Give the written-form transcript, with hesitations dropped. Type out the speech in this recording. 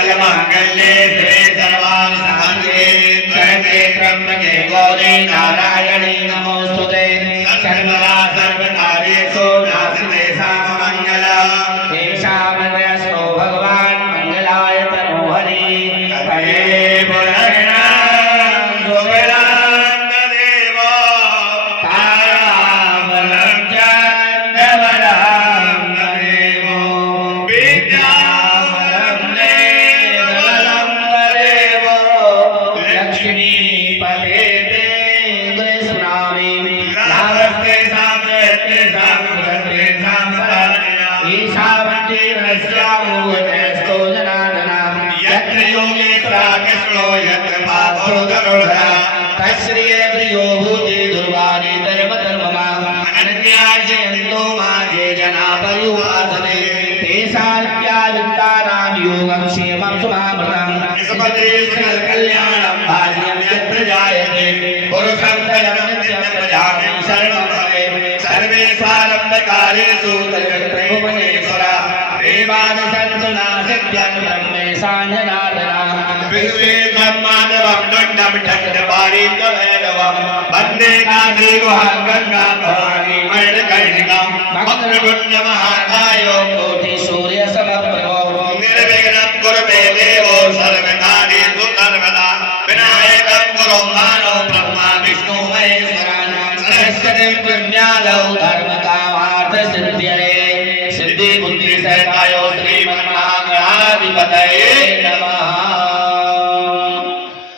सर्वमङ्गले शिवे सर्वार्थसाधिके शरण्ये त्र्यम्बके गौरी नारायणी नमोस्तुते सर्वदा सर्वकार्येषु नास्ति मङ्गलम् ईशामन्यस्तो भगवान् मङ्गलाय तनोहरि हरे कल्याणं भाग्यं यत्र जायते पुरुषं सर्वे स्वारंभकारेषु त्रिभुवनेश्वरा देवादिसन्तु नासिक्यं ब्रह्मेशाञ्जनादना विश्वेशमानवं दण्डं दण्डपारितवैरवं वन्दे काशी गुहां गङ्गा भवानी मरणकर्णिकां भक्तपुण्यमहाकायो कोटिसूर्यसमप्रभो निर्विघ्नं कुरु मे देवो सर्वकार्येषु सर्वदा विनायकं कुरु मानो ब्रह्मा विष्णु महेश्वरान् सरस्वतीं पुण्यादौ धर्मकामार्थसिद्ध्यै सिद्धिबुद्धिसहितायो श्रीमन्महागणाधिपतये